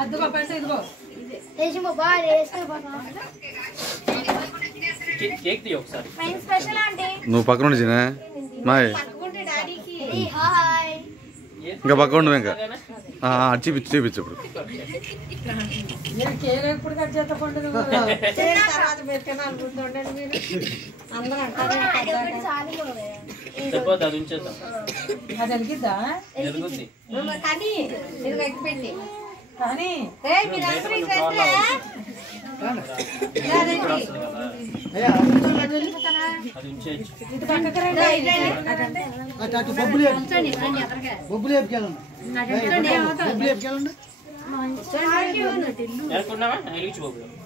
అదిగో పంట ఇదిగో నువ్వు పక్కన ఉండి చిన్న మాయ్ ఇంకా పక్క ఉండు ఇంకా చూపించు చూపించు ఇప్పుడు ఎప్పుడు కట్ చేస్తా పండుగ అది అలిగిద్దా కానీ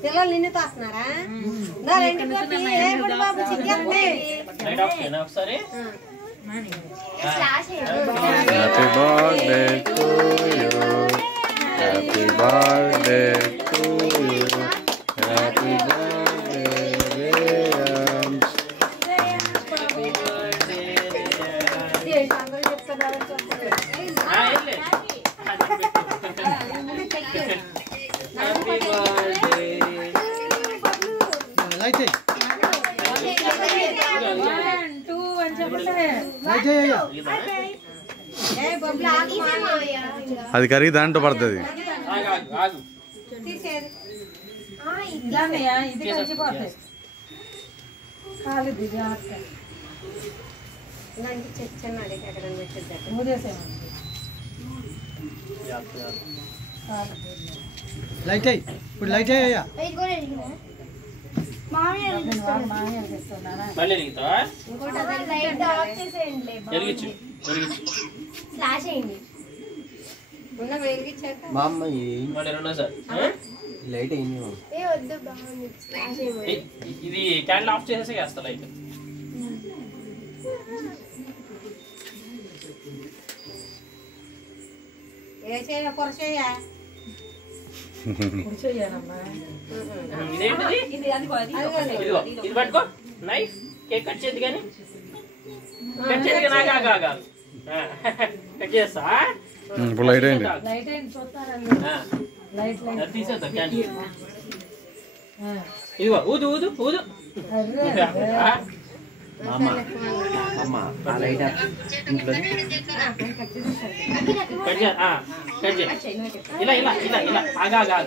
పిల్లలు నిన్ను తోస్తున్నారా happy birthday to you happy birthday to you happy birthday Reyansh అది కరిగి దాంట్లో పడుతుంది ఇది కలిసిపోతాయి కాలిది లైట్ అయ్యి ఇప్పుడు లైట్ అయ్యా లైట్ అయింది ఇది క్యాండిల్ ఆఫ్ చేసేసి వేస్తా లైట్ ఇది పట్టుకో నైఫ్ కేక్ కట్ చేద్ది కానీ కట్ చేద్ది నాగా కట్ చేస్తా ఇప్పుడు లైట్ అయింది తీసేద్దాం క్యాండిల్ ఇదిగో ఊదు ఊదు ఊదు ఇలా ఇలా ఇలా ఇలా ఆగా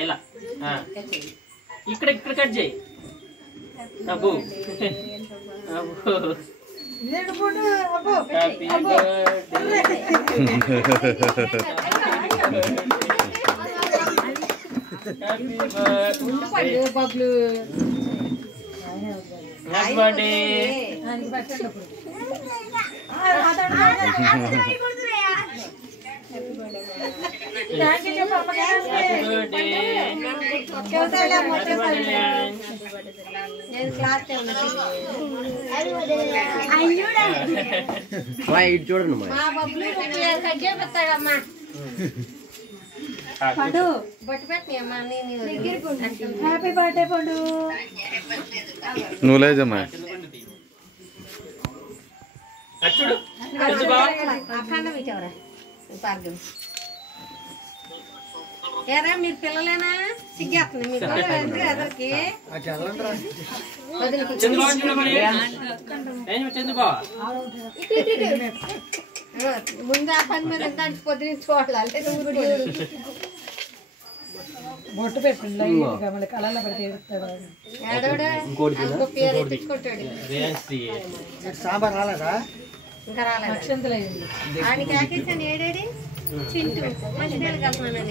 ఇలా ఇక్కడ ఇక్కడ కట్ చేయి అబ్బు హ్యాపీ బర్త్డే చూడండి హ్యాపీ బర్త్డే పండు నువ్వు లేదమ్మా ఏరా మీరు పిల్లలేనా సిగ్గేస్తుంది మీకు ఎదరికి ముందు ఆ పని మీద ఎంత పొద్దున చూడాలి బొట్టు పెట్టండి మళ్ళీ కళల్లో పడితే సాంబార్ రాలేదా ఇంకా రాలేదు అక్షంతలు అయింది ఆయనకి ఆకేసాను ఏడేడి చింటూ మంచి నీళ్ళు కలుపున్నాను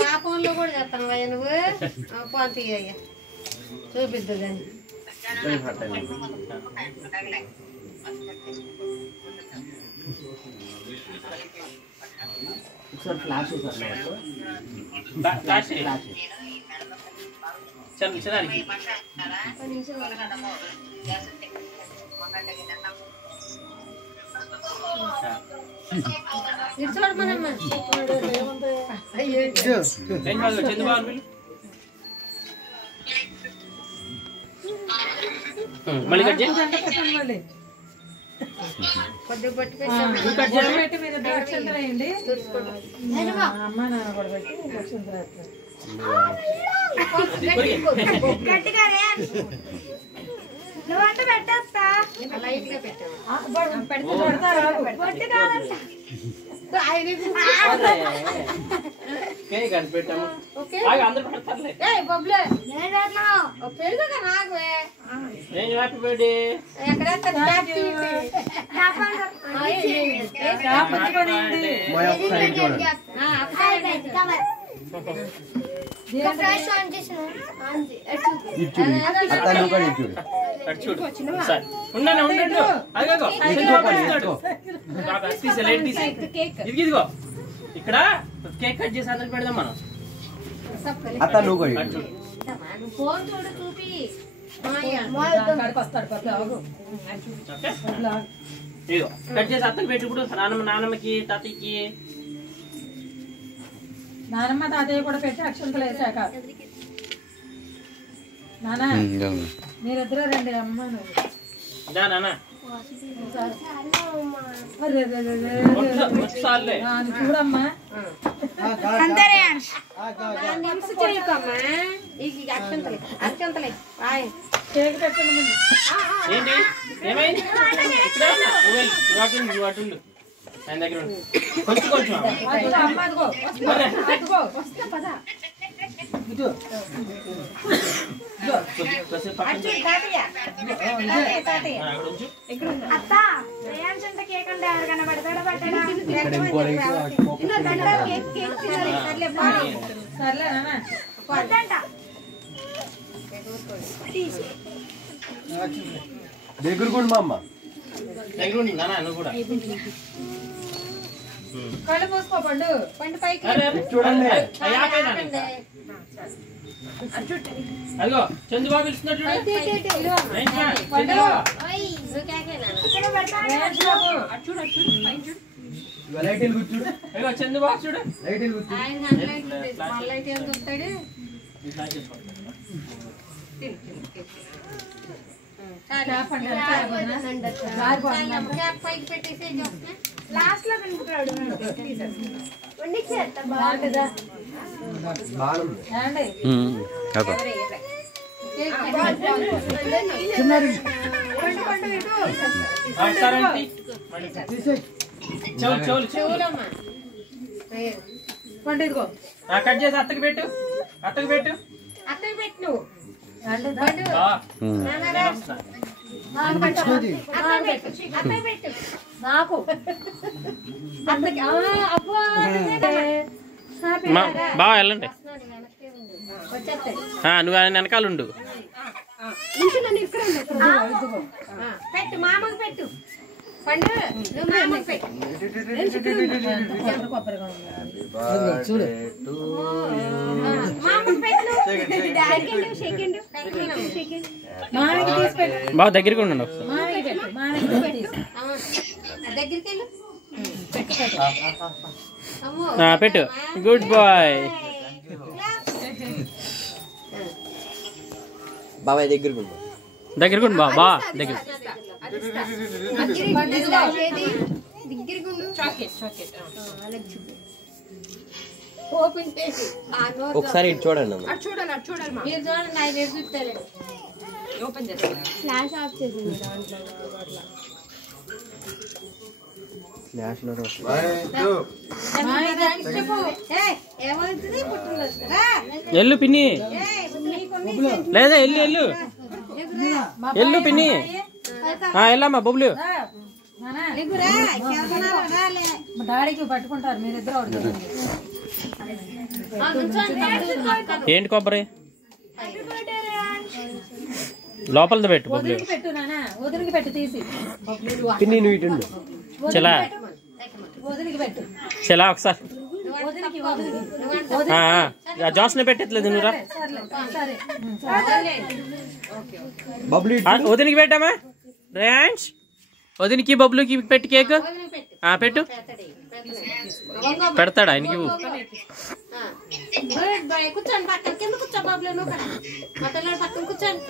మా ఫోన్లో కూడా చేస్తాను అయ్యా నువ్వు ఫోన్ తీయ్యా చూపిద్దు కానీ ఫ్లాష్ చిన్నదానికి మళ్ళీ కట్ చేయి కొద్దిగా పట్టి పెట్టి మీరు దక్షిణ వేయండి. అమ్మ నాన్న కూడా పెట్టి దక్షిణ వేస్తారు. నువ్వంటే పెట్టేస్తా లైట్ గా పెట్టావు కేక్ అని పెట్టాము అందరూ పెడతారులే బొబ్బులే పెరుగుగా రాగవే హ్యాపీ బర్త్డే ఇదిగో ఇక్కడ కేక్ కట్ చేసి అందరికి పెడదాం మనం. ఫోన్ చూడు చూపి ఇదిగో కట్ చేసి అత్తకు పెట్టి ఇప్పుడు నాన్నమ్మకి తాతయ్యకి నానమ్మ తాతయ్య కూడా పెట్టి అక్షంతలు వేసాక నానా మీరిద్దరూ రండి అమ్మ నాన్న చూడమ్మా కేక్ పెట్టండి. ఏంటి ఏమైంది అటుండు ఆయన దగ్గర కొంచెం కొంచెం అమ్మ అదిగో అదిగో వస్తా పదా దగ్గరకుండా మా అమ్మ దగ్గర నాన్న నువ్వు కూడా కళ్ళు పూసుకో పండు పండు పైకి చూడండి అదిగో చంద్రబాబు పిలుస్తున్నాడు లైటిల్ కూర్చోడు అదిగో చంద్రబాబు చూడు లైటిల్ కూర్చో లైట్ ఎంత వస్తాడు పైకి పెట్టేసి లాస్ట్ లో కనుకుంటాడు బాగుంటుందా బాణం చెవులమ్మా పండు ఇదిగో కట్ చేసి అత్తకి పెట్టు అత్తకి పెట్టు అత్తకి పెట్టు నువ్వు నాకు బాగా వెళ్ళండి నువ్వు ఆయన వెనకాల ఉండు పెట్టు మామకు పెట్టు పండు నువ్వు మామకు పెట్టు మామకు పెట్టు మామికి తీసి పెట్టు బాగా దగ్గరికి ఉండండి ఒకసారి మామికి పెట్టు మామికి పెట్టు దగ్గరికి వెళ్ళు పెట్టు గుడ్ బాయ్ బాబాయ్ దగ్గరకు దగ్గరికి ఉండు బా దగ్గర ఓపెన్ చేసి ఒకసారి ఇటు చూడండి అమ్మ మీరు చూడండి ఆయన ఎదుగుతారు ఫ్లాష్ ఆఫ్ చేసింది దాంట్లో ఫ్లాష్ లో ఏమవుతుంది పుట్టినరోజు ఎల్లు పిన్ని లేదా ఎల్లు ఎల్లు ఎల్లు పిన్ని ఎల్లమ్మా బొబ్బులు డాడీకి పట్టుకుంటారు మీరిద్దరు ఏంటి కొబ్బరి లోపలది పెట్టు బొబ్బులు వదిలికి పెట్టు నానా వదిలికి పెట్టు తీసి పిన్ని నువ్వు ఇటు చలా వదిలికి పెట్టు చలా ఒకసారి వదిలికి జాస్ని పెట్టట్లేదు నువ్వురా సరే బబ్లీ వదినికి పెట్టామా రేంజ్ వదినికి బబ్బులుకి పెట్టి కేక్ పెట్టు పెడతాడు ఆయనకి కూర్చోండి పక్కన కింద కూర్చో బాబులు నువ్వు మా పిల్లలు పక్కన కూర్చోండి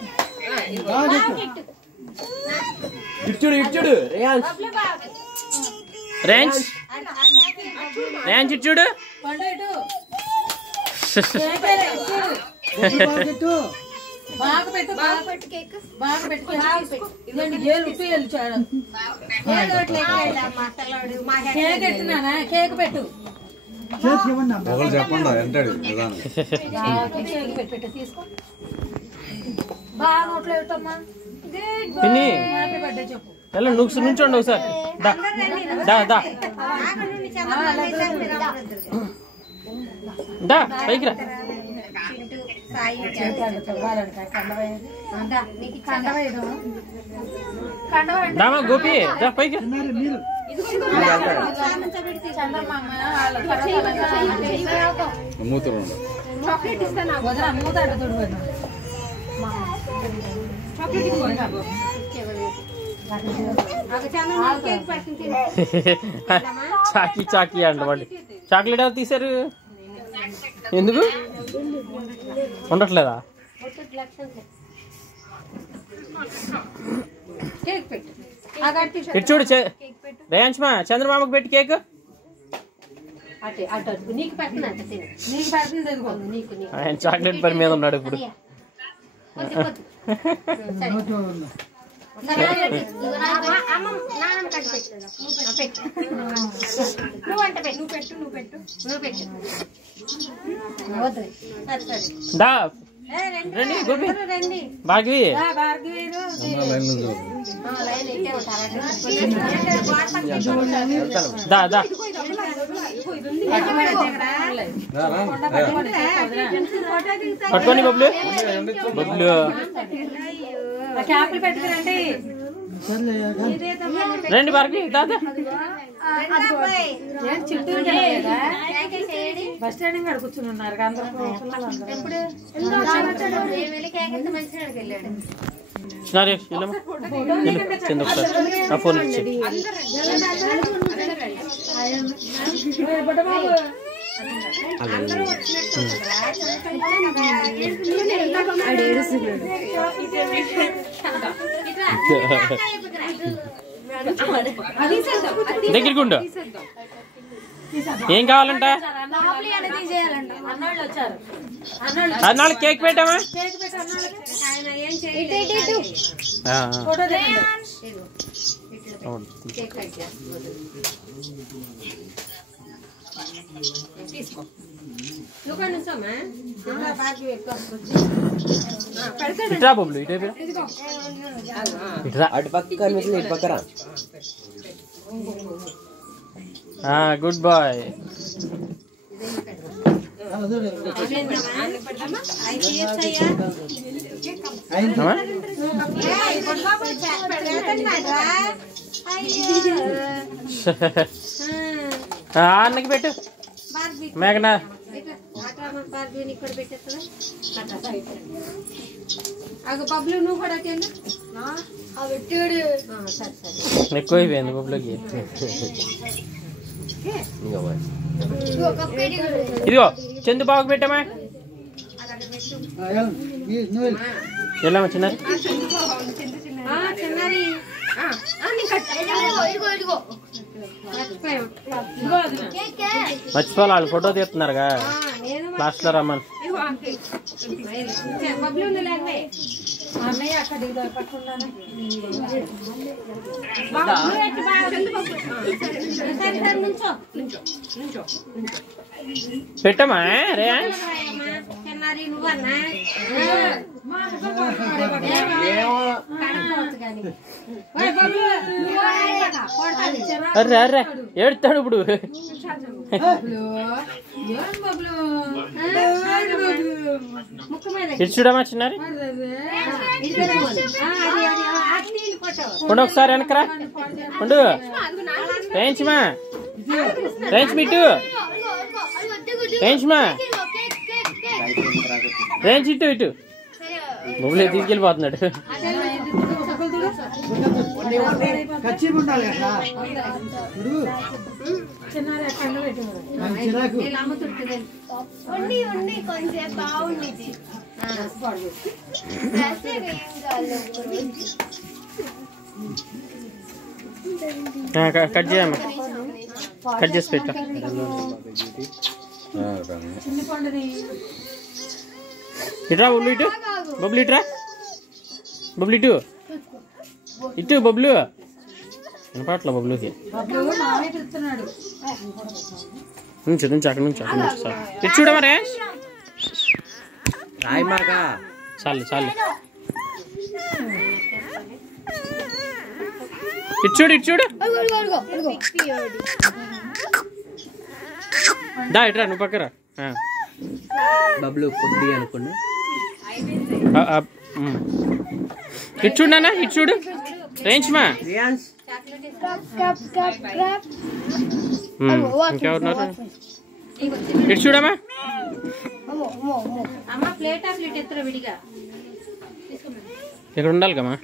ఇచ్చుడు రేయాన్స్ రేంజ్ రేంజ్ చూడు పండు ఇటు పెట్టు బాగా పెట్టు బాగా పెట్టు ఇదండి గేలు ఉట్టు వెళ్ళాడు కేక్ ఎట్టున్నానా కేక్ పెట్టు ఒకళ్ళు చెప్పండి ఎంటాడు విధానం కేక్ పెట్టు తీసుకో బాగా నోట్లో పెట్టమ్మా పిన్ని హ్యాపీ బర్త్డే చెప్పు ఎలా నుంచోండి ఒకసారి దా దా దా దా పైకి రా దామా గోపి దా పైకి మూతలు చాకీ చాకీ అండి వాళ్ళు చాక్లెట్ ఎవరు తీశారు ఎందుకు ఉండట్లేదా ఇటు చూడు రేంజ్ మా చంద్రమామకు పెట్టి కేక్ ఆయన చాక్లెట్ పని మీద ఉన్నాడు ఇప్పుడు దా రండి గోపి భార్గవి దా దా పట్టుకోండి బబ్లు బబ్లు రండి భార్గవి దాదా బస్ స్టాండ్ కాడ కూర్చున్నారు ఆ ఫోన్ ఇచ్చి దగ్గరికి ఉండు ఏం కావాలంట అన్నాళ్ళు కేక్ పెట్టామా ఇట్రా బొబ్లు ఇటు అటు పక్క ఇటు పక్కరా గుడ్ బాయ్ అన్నకి పెట్టు మేఘనా ఎక్కువైపోయింది బొబ్బులకి ఇదిగో చందు బాబుకి పెట్టామా వెళ్ళామా చిన్న మర్చిపోవాలి వాళ్ళు ఫోటో తీస్తున్నారుగా లాస్ట్ లో రమ్మని పెట్టమా రే అర్రే అర్రే ఏడుతాడు ఇప్పుడు ఇటు చూడమా చిన్నారి ఉండు ఒకసారి వెనకరా ఉండు రేంజ్మా రేంజ్ మీటు రేంజ్మా రేంజ్ ఇటు ఇటు బొబ్బులే తీసుకెళ్ళిపోతున్నాడు కట్ చేయమ్మా, కట్ చేసి పెట్టా. చిన్న పండుది ఇట్రా బబ్లు, ఇటు బబ్లు, ఇట్రా బబ్లు, ఇటు ఇటు బబ్లు. వినపట్ల బబ్లుకి. బాబు మామే పిలుస్తున్నాడు. నుంచి అక్కడ నుంచి ఇటు చూడమా రేష్. రాయి మాక చాలు చాలు. ఇటు చూడు, ఇటు చూడు. దా ఇట్రా, నువ్వు పక్కరా. బబ్లు కొద్ది అనుకున్నా. ఇటు చూడు నాన్న, ఇటు చూడు. రేంజ్ మా రియాన్స్ ఇంకెవరున్నారు? ఇటు చూడమ్మా. అమ్మ ప్లేట్ ఎత్తురా విడిగా ఇక్కడ ఉండాలి కమ్మా.